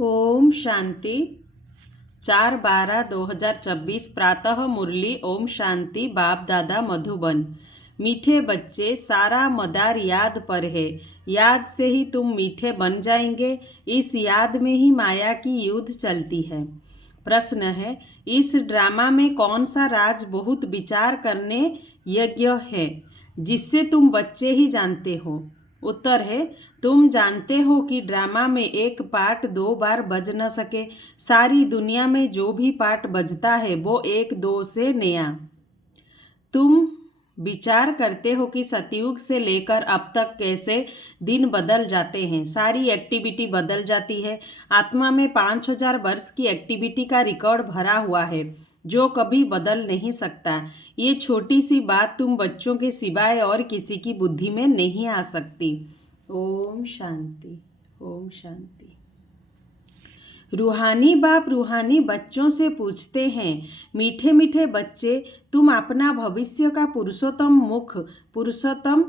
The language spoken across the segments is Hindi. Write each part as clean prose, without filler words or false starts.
ओम शांति 4/12/2024 प्रातः मुरली। ओम शांति। बाप दादा मधुबन। मीठे बच्चे, सारा मदार याद पर है। याद से ही तुम मीठे बन जाएंगे। इस याद में ही माया की युद्ध चलती है। प्रश्न है, इस ड्रामा में कौन सा राज बहुत विचार करने योग्य है, जिससे तुम बच्चे ही जानते हो? उत्तर है, तुम जानते हो कि ड्रामा में एक पार्ट 2 बार बज न सके। सारी दुनिया में जो भी पार्ट बजता है वो 1-2 से नया। तुम विचार करते हो कि सतयुग से लेकर अब तक कैसे दिन बदल जाते हैं, सारी एक्टिविटी बदल जाती है। आत्मा में 5000 वर्ष की एक्टिविटी का रिकॉर्ड भरा हुआ है जो कभी बदल नहीं सकता। ये छोटी सी बात तुम बच्चों के सिवाय और किसी की बुद्धि में नहीं आ सकती। ओम शांति। ओम शांति। रूहानी बाप रूहानी बच्चों से पूछते हैं, मीठे मीठे बच्चे, तुम अपना भविष्य का पुरुषोत्तम मुख, पुरुषोत्तम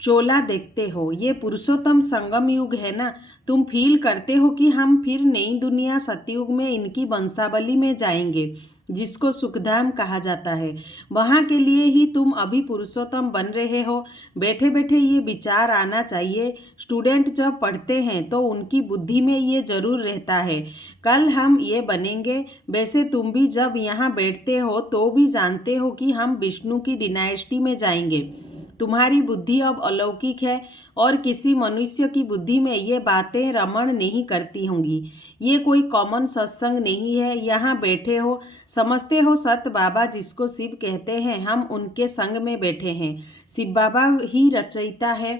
चोला देखते हो। ये पुरुषोत्तम संगम युग है ना। तुम फील करते हो कि हम फिर नई दुनिया सतयुग में इनकी वंशावली में जाएंगे, जिसको सुखधाम कहा जाता है। वहाँ के लिए ही तुम अभी पुरुषोत्तम बन रहे हो। बैठे बैठे ये विचार आना चाहिए। स्टूडेंट जब पढ़ते हैं तो उनकी बुद्धि में ये जरूर रहता है, कल हम ये बनेंगे। वैसे तुम भी जब यहाँ बैठते हो तो भी जानते हो कि हम विष्णु की डिनाइस्टी में जाएंगे। तुम्हारी बुद्धि अब अलौकिक है और किसी मनुष्य की बुद्धि में ये बातें रमण नहीं करती होंगी। ये कोई कॉमन सत्संग नहीं है। यहाँ बैठे हो, समझते हो सत बाबा जिसको शिव कहते हैं, हम उनके संग में बैठे हैं। शिव बाबा ही रचयिता है।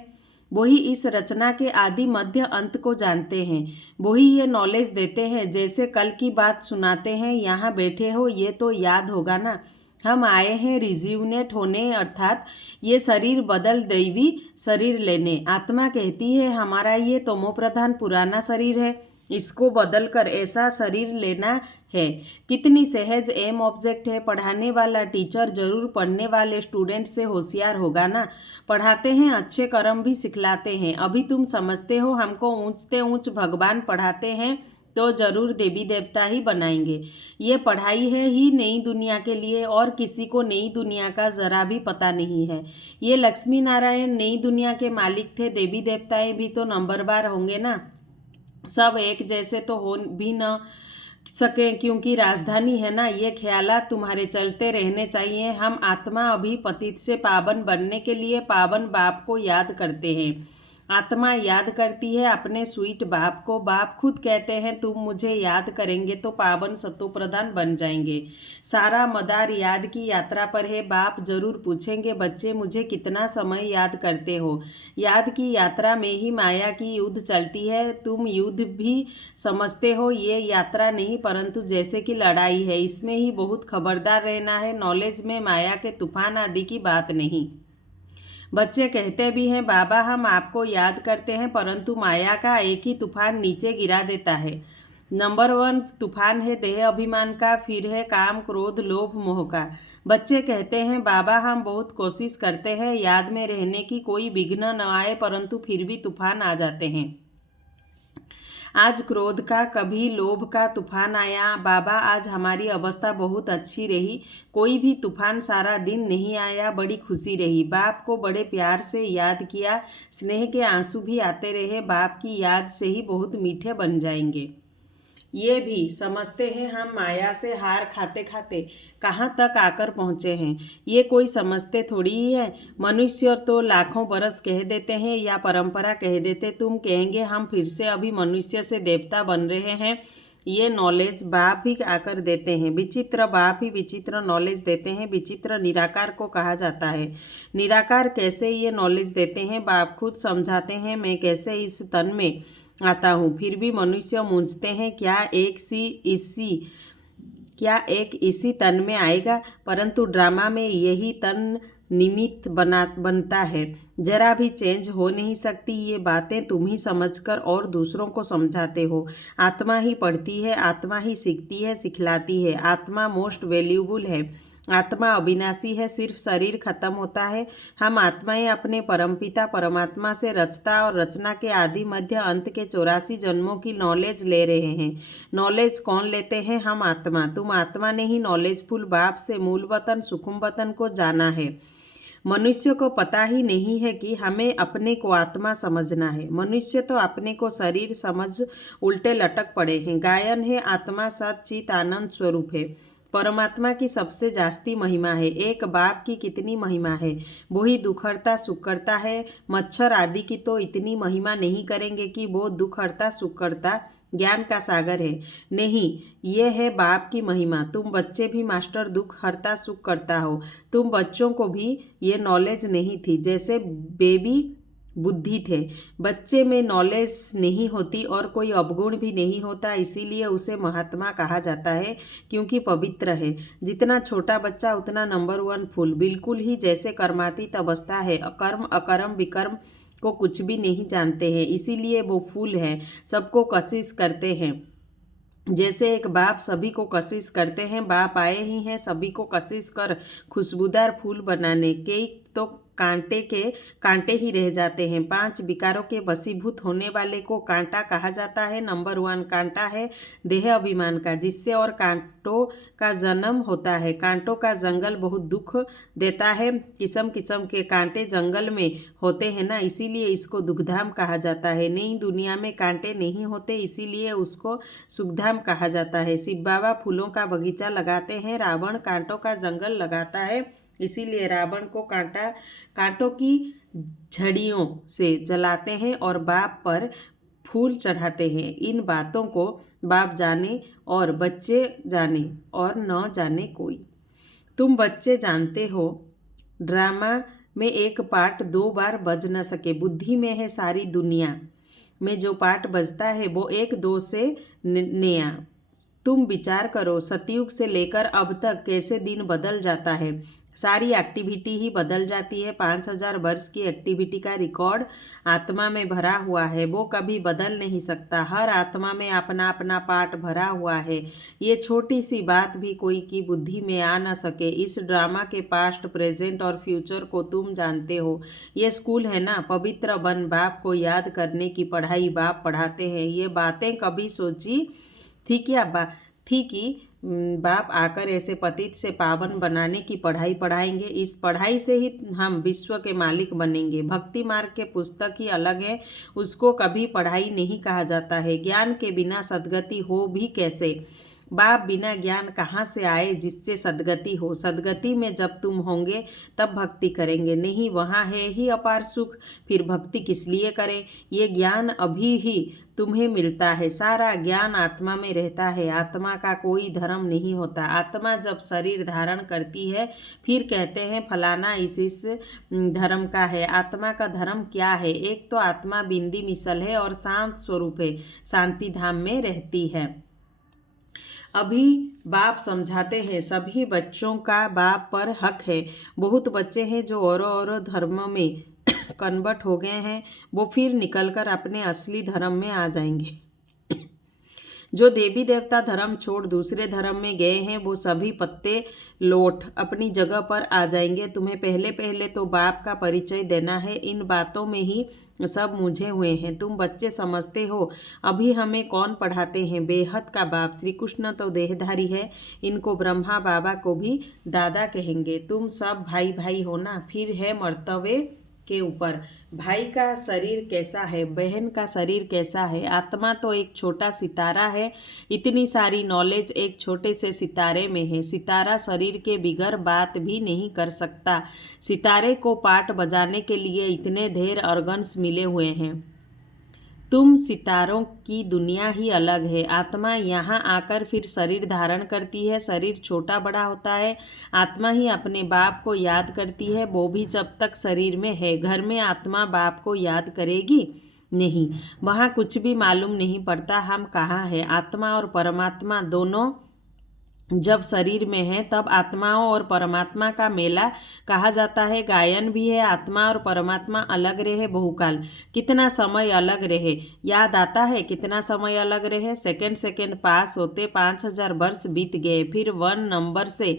वही इस रचना के आदि मध्य अंत को जानते हैं। वही ये नॉलेज देते हैं। जैसे कल की बात सुनाते हैं, यहाँ बैठे हो, ये तो याद होगा ना। हम आए हैं रिज्यूनेट होने, अर्थात ये शरीर बदल दैवी शरीर लेने। आत्मा कहती है हमारा ये तमो प्रधान पुराना शरीर है, इसको बदलकर ऐसा शरीर लेना है। कितनी सहज एम ऑब्जेक्ट है। पढ़ाने वाला टीचर जरूर पढ़ने वाले स्टूडेंट से होशियार होगा ना। पढ़ाते हैं, अच्छे कर्म भी सिखलाते हैं। अभी तुम समझते हो हमको ऊंचते ऊंच भगवान पढ़ाते हैं तो जरूर देवी देवता ही बनाएंगे। ये पढ़ाई है ही नई दुनिया के लिए, और किसी को नई दुनिया का जरा भी पता नहीं है। ये लक्ष्मी नारायण नई दुनिया के मालिक थे, देवी देवताएं भी तो नंबरवार होंगे ना। सब एक जैसे तो हो भी न सके, क्योंकि राजधानी है ना। ये ख्यालात तुम्हारे चलते रहने चाहिए। हम आत्मा अभी पतित से पावन बनने के लिए पावन बाप को याद करते हैं। आत्मा याद करती है अपने स्वीट बाप को। बाप खुद कहते हैं तुम मुझे याद करेंगे तो पावन सत्व प्रधान बन जाएंगे। सारा मदार याद की यात्रा पर है। बाप जरूर पूछेंगे, बच्चे मुझे कितना समय याद करते हो? याद की यात्रा में ही माया की युद्ध चलती है। तुम युद्ध भी समझते हो, ये यात्रा नहीं परंतु जैसे कि लड़ाई है। इसमें ही बहुत खबरदार रहना है। नॉलेज में माया के तूफान आदि की बात नहीं। बच्चे कहते भी हैं, बाबा हम आपको याद करते हैं परंतु माया का एक ही तूफान नीचे गिरा देता है। नंबर 1 तूफान है देह अभिमान का, फिर है काम क्रोध लोभ मोह का। बच्चे कहते हैं, बाबा हम बहुत कोशिश करते हैं याद में रहने की, कोई विघ्न न आए परंतु फिर भी तूफान आ जाते हैं। आज क्रोध का, कभी लोभ का तूफान आया। बाबा आज हमारी अवस्था बहुत अच्छी रही, कोई भी तूफान सारा दिन नहीं आया, बड़ी खुशी रही। बाप को बड़े प्यार से याद किया, स्नेह के आंसू भी आते रहे। बाप की याद से ही बहुत मीठे बन जाएंगे। ये भी समझते हैं हम माया से हार खाते खाते कहाँ तक आकर पहुँचे हैं। ये कोई समझते थोड़ी ही है। मनुष्य तो लाखों बरस कह देते हैं या परंपरा कह देते। तुम कहेंगे हम फिर से अभी मनुष्य से देवता बन रहे हैं। ये नॉलेज बाप ही आकर देते हैं। विचित्र बाप ही विचित्र नॉलेज देते हैं। विचित्र निराकार को कहा जाता है। निराकार कैसे ये नॉलेज देते हैं, बाप खुद समझाते हैं। मैं कैसे इस तन में आता हूँ, फिर भी मनुष्य मूंझते हैं, क्या एक इसी तन में आएगा? परंतु ड्रामा में यही तन निमित्त बनता है। जरा भी चेंज हो नहीं सकती। ये बातें तुम ही समझकर और दूसरों को समझाते हो। आत्मा ही पढ़ती है, आत्मा ही सीखती है, सिखलाती है। आत्मा मोस्ट वैल्यूबल है। आत्मा अविनाशी है, सिर्फ शरीर खत्म होता है। हम आत्माएं अपने परमपिता परमात्मा से रचता और रचना के आदि मध्य अंत के 84 जन्मों की नॉलेज ले रहे हैं। नॉलेज कौन लेते हैं? हम आत्मा। तुम आत्मा ने ही नॉलेजफुल बाप से मूल वतन सुखुम वतन को जाना है। मनुष्य को पता ही नहीं है कि हमें अपने को आत्मा समझना है। मनुष्य तो अपने को शरीर समझ उल्टे लटक पड़े हैं। गायन है आत्मा सत चित आनंद स्वरूप है। परमात्मा की सबसे जास्ती महिमा है। एक बाप की कितनी महिमा है, वही दुखहर्ता सुखकर्ता है। मच्छर आदि की तो इतनी महिमा नहीं करेंगे कि वो दुखहर्ता सुखकर्ता ज्ञान का सागर है। नहीं, ये है बाप की महिमा। तुम बच्चे भी मास्टर दुख हरता सुख करता हो। तुम बच्चों को भी ये नॉलेज नहीं थी, जैसे बेबी बुद्धि थे। बच्चे में नॉलेज नहीं होती और कोई अवगुण भी नहीं होता, इसीलिए उसे महात्मा कहा जाता है, क्योंकि पवित्र है। जितना छोटा बच्चा उतना नंबर 1 फूल, बिल्कुल ही जैसे कर्मातीत अवस्था है। अकर्म अकर्म विकर्म को कुछ भी नहीं जानते हैं, इसीलिए वो फूल हैं, सबको कशिश करते हैं। जैसे एक बाप सभी को कशिश करते हैं, बाप आए ही हैं सभी को कशिश कर खुशबूदार फूल बनाने के, तो कांटे ही रह जाते हैं। 5 विकारों के वशीभूत होने वाले को कांटा कहा जाता है। नंबर 1 कांटा है देह अभिमान का, जिससे और कांटों का जन्म होता है। कांटों का जंगल बहुत दुख देता है। किस्म किस्म के कांटे जंगल में होते हैं ना, इसीलिए इसको दुखधाम कहा जाता है। नई दुनिया में कांटे नहीं होते, इसीलिए उसको सुखधाम कहा जाता है। शिव बाबा फूलों का बगीचा लगाते हैं, रावण कांटों का जंगल लगाता है, इसीलिए रावण को कांटों की झड़ियों से जलाते हैं और बाप पर फूल चढ़ाते हैं। इन बातों को बाप जाने और बच्चे जाने और न जाने कोई। तुम बच्चे जानते हो, ड्रामा में एक पार्ट 2 बार बज न सके। बुद्धि में है सारी दुनिया में जो पार्ट बजता है वो 1-2 से नया। तुम विचार करो, सतयुग से लेकर अब तक कैसे दिन बदल जाता है। सारी एक्टिविटी ही बदल जाती है। 5000 वर्ष की एक्टिविटी का रिकॉर्ड आत्मा में भरा हुआ है, वो कभी बदल नहीं सकता। हर आत्मा में अपना अपना पार्ट भरा हुआ है। ये छोटी सी बात भी कोई की बुद्धि में आ न सके। इस ड्रामा के पास्ट प्रेजेंट और फ्यूचर को तुम जानते हो। ये स्कूल है ना, पवित्र बन, बाप को याद करने की पढ़ाई बाप पढ़ाते हैं। ये बातें कभी सोची थी कि बाप आकर ऐसे पतित से पावन बनाने की पढ़ाई पढ़ाएंगे। इस पढ़ाई से ही हम विश्व के मालिक बनेंगे। भक्ति मार्ग के पुस्तक ही अलग है, उसको कभी पढ़ाई नहीं कहा जाता है। ज्ञान के बिना सद्गति हो भी कैसे? बाप बिना ज्ञान कहाँ से आए जिससे सद्गति हो? सद्गति में जब तुम होंगे तब भक्ति करेंगे, नहीं वहाँ है ही अपार सुख, फिर भक्ति किस लिए करें? ये ज्ञान अभी ही तुम्हें मिलता है। सारा ज्ञान आत्मा में रहता है। आत्मा का कोई धर्म नहीं होता। आत्मा जब शरीर धारण करती है फिर कहते हैं फलाना इस धर्म का है। आत्मा का धर्म क्या है? एक तो आत्मा बिंदी मिसल है और शांत स्वरूप है, शांति धाम में रहती है। अभी बाप समझाते हैं सभी बच्चों का बाप पर हक है। बहुत बच्चे हैं जो और धर्म में कन्वर्ट हो गए हैं, वो फिर निकलकर अपने असली धर्म में आ जाएंगे। जो देवी देवता धर्म छोड़ दूसरे धर्म में गए हैं वो सभी पत्ते लौट अपनी जगह पर आ जाएंगे। तुम्हें पहले तो बाप का परिचय देना है। इन बातों में ही सब मुझे हुए हैं। तुम बच्चे समझते हो अभी हमें कौन पढ़ाते हैं? बेहद का बाप। श्री कृष्ण तो देहधारी है, इनको ब्रह्मा बाबा को भी दादा कहेंगे। तुम सब भाई भाई हो ना। फिर है मर्तबे के ऊपर, भाई का शरीर कैसा है, बहन का शरीर कैसा है। आत्मा तो एक छोटा सितारा है। इतनी सारी नॉलेज एक छोटे से सितारे में है। सितारा शरीर के बिगर बात भी नहीं कर सकता। सितारे को पाठ बजाने के लिए इतने ढेर ऑर्गन्स मिले हुए हैं। तुम सितारों की दुनिया ही अलग है। आत्मा यहाँ आकर फिर शरीर धारण करती है। शरीर छोटा बड़ा होता है। आत्मा ही अपने बाप को याद करती है, वो भी जब तक शरीर में है। घर में आत्मा बाप को याद करेगी नहीं, वहाँ कुछ भी मालूम नहीं पड़ता हम कहाँ हैं। आत्मा और परमात्मा दोनों जब शरीर में है तब आत्माओं और परमात्मा का मेला कहा जाता है। गायन भी है आत्मा और परमात्मा अलग रहे बहुकाल। कितना समय अलग रहे, याद आता है कितना समय अलग रहे? सेकंड पास होते 5000 वर्ष बीत गए। फिर 1 नंबर से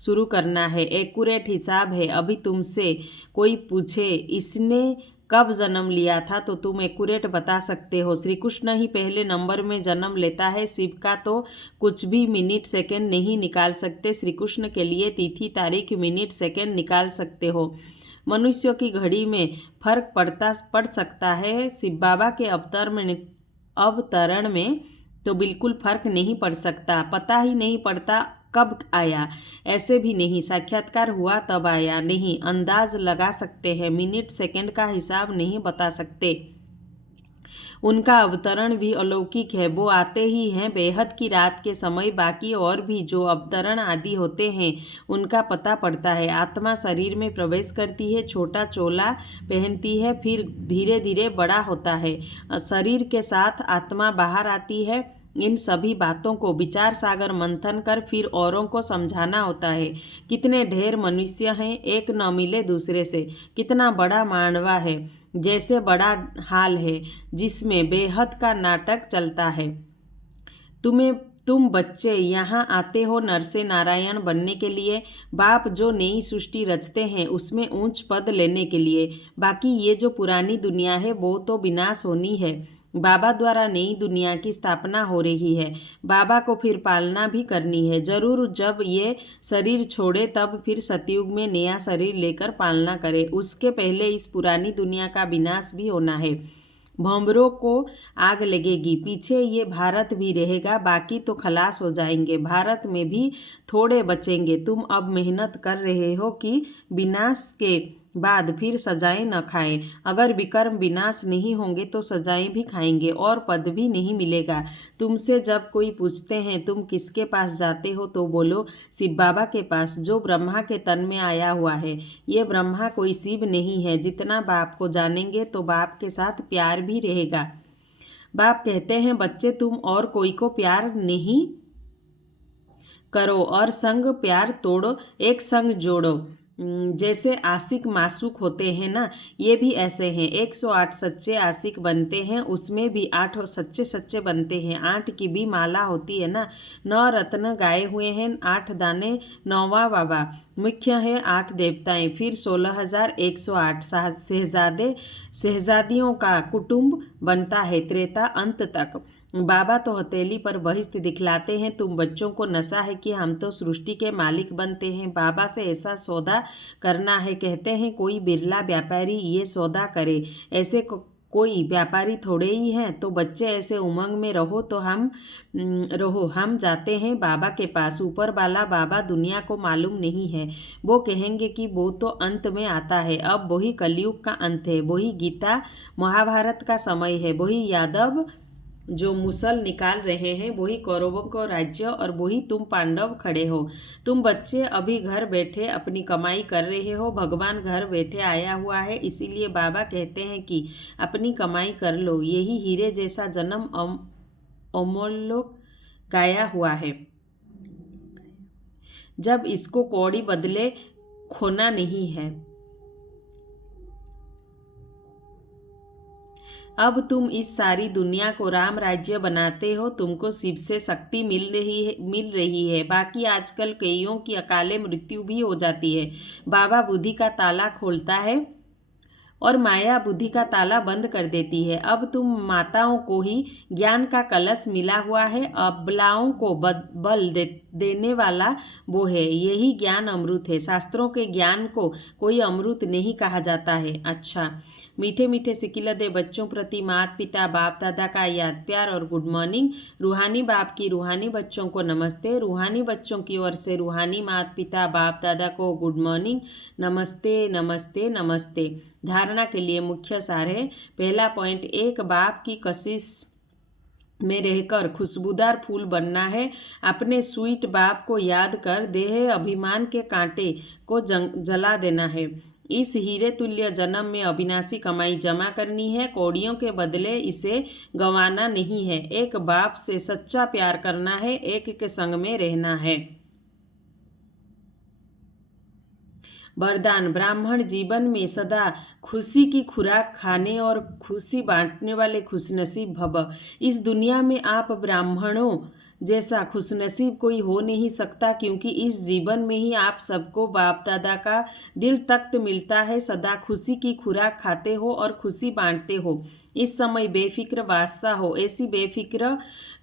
शुरू करना है। एक्यूरेट हिसाब है। अभी तुमसे कोई पूछे इसने कब जन्म लिया था तो तुम एक्यूरेट बता सकते हो। श्री कृष्ण ही पहले नंबर में जन्म लेता है। शिव का तो कुछ भी मिनट सेकंड नहीं निकाल सकते। श्री कृष्ण के लिए तिथि तारीख मिनट सेकंड निकाल सकते हो। मनुष्यों की घड़ी में फर्क पड़ सकता है। शिव बाबा के अवतरण में तो बिल्कुल फर्क नहीं पड़ सकता। पता ही नहीं पड़ता कब आया, ऐसे भी नहीं। साक्षात्कार हुआ तब आया नहीं। अंदाज लगा सकते हैं, मिनट सेकंड का हिसाब नहीं बता सकते। उनका अवतरण भी अलौकिक है। वो आते ही हैं बेहद की रात के समय। बाकी और भी जो अवतरण आदि होते हैं उनका पता पड़ता है। आत्मा शरीर में प्रवेश करती है, छोटा चोला पहनती है, फिर धीरे धीरे बड़ा होता है। शरीर के साथ आत्मा बाहर आती है। इन सभी बातों को विचार सागर मंथन कर फिर औरों को समझाना होता है। कितने ढेर मनुष्य हैं, एक न मिले दूसरे से। कितना बड़ा मांडवा है, जैसे बड़ा हाल है जिसमें बेहद का नाटक चलता है। तुम बच्चे यहाँ आते हो नर से नारायण बनने के लिए। बाप जो नई सृष्टि रचते हैं उसमें ऊंच पद लेने के लिए। बाकी ये जो पुरानी दुनिया है वो तो विनाश होनी है। बाबा द्वारा नई दुनिया की स्थापना हो रही है। बाबा को फिर पालना भी करनी है। जरूर जब ये शरीर छोड़े तब फिर सतयुग में नया शरीर लेकर पालना करे। उसके पहले इस पुरानी दुनिया का विनाश भी होना है। भंवरों को आग लगेगी। पीछे ये भारत भी रहेगा, बाकी तो खलास हो जाएंगे। भारत में भी थोड़े बचेंगे। तुम अब मेहनत कर रहे हो कि विनाश के बाद फिर सजाएं न खाएं। अगर विकर्म विनाश नहीं होंगे तो सजाएं भी खाएंगे और पद भी नहीं मिलेगा। तुमसे जब कोई पूछते हैं तुम किसके पास जाते हो तो बोलो शिव बाबा के पास, जो ब्रह्मा के तन में आया हुआ है। ये ब्रह्मा कोई शिव नहीं है। जितना बाप को जानेंगे तो बाप के साथ प्यार भी रहेगा। बाप कहते हैं बच्चे तुम और कोई को प्यार नहीं करो और संग प्यार तोड़ो, एक संग जोड़ो। जैसे आशिक मासूक होते हैं ना, ये भी ऐसे हैं। 108 सच्चे आशिक बनते हैं, उसमें भी 8 सच्चे बनते हैं। 8 की भी माला होती है ना। 9 रत्न गाए हुए हैं, 8 दाने 9वां बाबा। मुख्य है 8 देवताएं, फिर 16,108 शहजादियों का कुटुंब बनता है त्रेता अंत तक। बाबा तो हथेली पर बहिष्ठ दिखलाते हैं। तुम बच्चों को नशा है कि हम तो सृष्टि के मालिक बनते हैं। बाबा से ऐसा सौदा करना है। कहते हैं कोई बिरला व्यापारी ये सौदा करे। ऐसे कोई व्यापारी थोड़े ही हैं। तो बच्चे ऐसे उमंग में रहो तो हम जाते हैं बाबा के पास। ऊपर वाला बाबा दुनिया को मालूम नहीं है। वो कहेंगे कि वो तो अंत में आता है। अब वही कलयुग का अंत है, वही गीता महाभारत का समय है, वही यादव जो मुसल निकाल रहे हैं, वही कौरवों को राज्य और वही तुम पांडव खड़े हो। तुम बच्चे अभी घर बैठे अपनी कमाई कर रहे हो। भगवान घर बैठे आया हुआ है, इसीलिए बाबा कहते हैं कि अपनी कमाई कर लो। यही हीरे जैसा जन्म अमूल्य गाया हुआ है। जब इसको कौड़ी बदले खोना नहीं है। अब तुम इस सारी दुनिया को राम राज्य बनाते हो। तुमको शिव से शक्ति मिल रही है। बाकी आजकल कईयों की अकाले मृत्यु भी हो जाती है। बाबा बुद्धि का ताला खोलता है और माया बुद्धि का ताला बंद कर देती है। अब तुम माताओं को ही ज्ञान का कलश मिला हुआ है। अबलाओं को बल देने वाला वो है। यही ज्ञान अमृत है। शास्त्रों के ज्ञान को कोई अमृत नहीं कहा जाता है। अच्छा, मीठे मीठे सिकिलदे बच्चों प्रति माता पिता बाप दादा का याद प्यार और गुड मॉर्निंग। रूहानी बाप की रूहानी बच्चों को नमस्ते। रूहानी बच्चों की ओर से रूहानी माता पिता बाप दादा को गुड मॉर्निंग, नमस्ते नमस्ते नमस्ते। धारणा के लिए मुख्य सार है। पहला पॉइंट, एक बाप की कशिश में रहकर खुशबूदार फूल बनना है। अपने स्वीट बाप को याद कर देह अभिमान के कांटे को जला देना है। इस हीरे तुल्य जन्म में अविनाशी कमाई जमा करनी है। कौड़ियों के बदले इसे गंवाना नहीं है। एक बाप से सच्चा प्यार करना है। एक के संग में रहना है। वरदान, ब्राह्मण जीवन में सदा खुशी की खुराक खाने और खुशी बांटने वाले खुशनसीब भव। इस दुनिया में आप ब्राह्मणों जैसा खुशनसीब कोई हो नहीं सकता, क्योंकि इस जीवन में ही आप सबको बाप दादा का दिल तख्त मिलता है। सदा खुशी की खुराक खाते हो और खुशी बांटते हो। इस समय बेफिक्र बादशाह हो। ऐसी बेफिक्र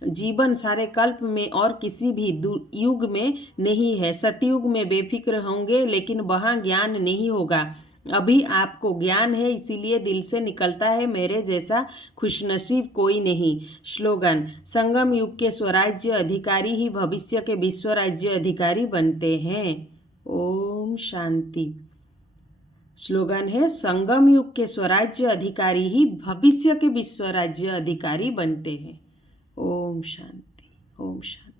जीवन सारे कल्प में और किसी भी युग में नहीं है। सतयुग में बेफिक्र होंगे, लेकिन वहाँ ज्ञान नहीं होगा। अभी आपको ज्ञान है, इसीलिए दिल से निकलता है, मेरे जैसा खुशनसीब कोई नहीं। स्लोगन: संगम युग के स्वराज्य अधिकारी ही भविष्य के विश्व राज्य अधिकारी बनते हैं। ओम शांति। स्लोगन है: संगम युग के स्वराज्य अधिकारी ही भविष्य के विश्व राज्य अधिकारी बनते हैं। ओम शांति, ओम शांति।